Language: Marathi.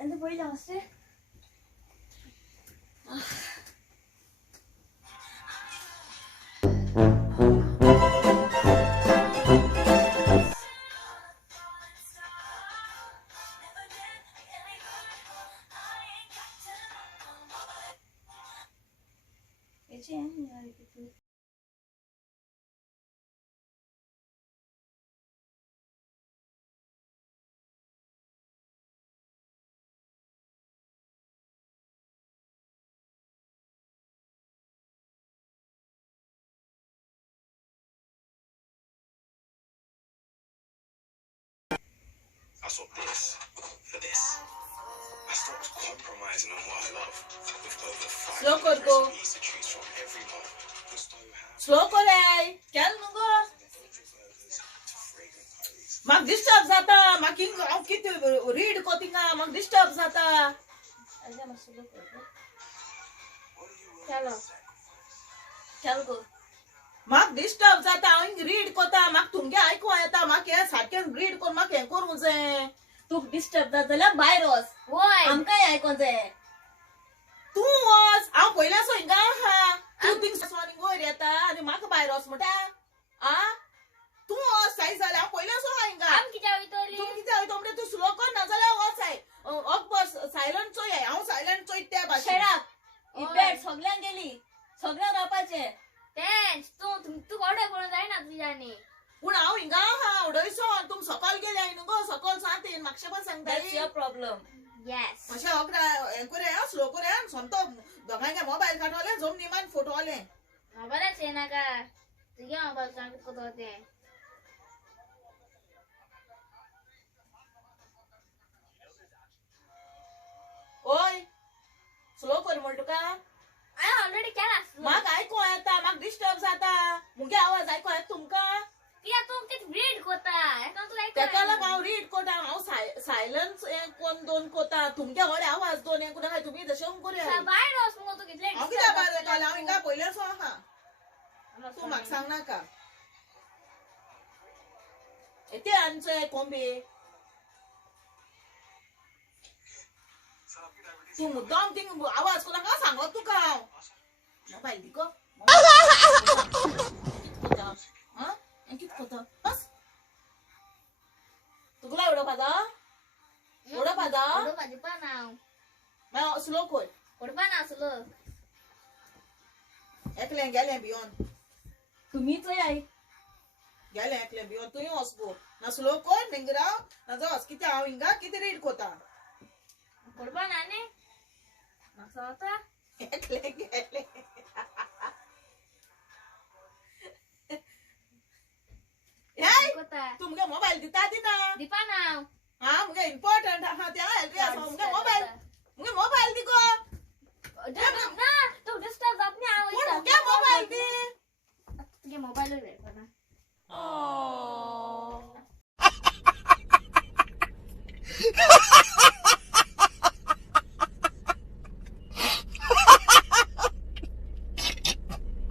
And the boy lost it. I swapped this for this. I stopped compromising on what I love. With over 500 recipes to choose from every month. Slow करे क्या नको मग डिस्टर्ब जाता मग किंग हांव किती रीड कोतिंगा मग डिस्टर्ब जाता अरे मग slow कर चलो चल गो मग डिस्टर्ब जाता हांव रीड कोता मग तुमगे आयकू येता मग हे सारकें रीड कोन मग हे करूं जाय तू डिस्टर्ब जाता जाल्यार भायर वच होय आमकांय आयकोन जाय तू वच हांव पयल्यासो हिंगा आहा तू थिंग्स मॉर्निंग वयर येता आनी म्हाका भायर वच म्हणटा आ तू वच साय जाल्यार हांव पयल्यासो आहा हिंगा आम कित्या वयतली तू कितें वयता म्हणटा तू स्लो कर ना जाल्यार वच आय बस सायलंट चोय हांव सायलंट चोयत त्या भाशेन शेडाक ही बॅट सगळ्यांक गेली सगळ्यांक रावपाचें तेंच तू कोडे पळोवन जायना तुज्यानी पूण हांव हिंगा आहा उडयसो तुम सकाळ गेले न्हू गो सकाळ सांगते म्हाका पण सांगता दॅट्स युअर प्रॉब्लेम येस मातशें अकरा हें करे स्लो करे सोमतो दोगांयगे मोबायल काडवले जमनी मान फोटोले मोबायलाच येनाका तुगे मोबायल सांग कोतो तें ओय स्लो कर म्हण तुका हांवें ऑलरेडी केला म्हाका आयकू येता म्हाका डिस्टर्ब जाता मुगे आवाज आयकू येता तुमकां कित्याक तूं कितें रीड कोता हेका तूं तेका लागून हांव रीड कोता हांव सायलन्स हें कोन दोन कोता तुमगे व्हडे आवाज दोन हें कोना तुमी तशें करूया भायर वच मुगो तूं कितले हांव कित्याक भायर वयतालें हांव हिंगा पयलेसो आहा तूं म्हाका सांगनाका येते आमचे कोंबे तू मुद्दाम थिंग आवाज कोणाका सांगलो तुका हांव मोबायल दिको कित कोता बस तुगला एवढं पादा दिपा ना हांव मागीर स्लो कोय कोडपा ना आसलो एकलें गेलें भियोन तुम्हीच आय गेलें एकलें भियोन तुवें वचपो ना स्लो कोर निंगराव ना जावस कितें हांव हिंगा कितें रीड कोता कोडपा ना न्ही म्हाका सांगता एकलें गेलें कोता तुमगे मोबायल दिता दिपा ना हांव हा मुगे इम्पॉर्टंट आहा त्या हेल्दी आसा मुगे मोबायल दी गो ना तू डिस्टर्ब जात न्ही हांव मुगे मोबायल दी तुगे मोबायल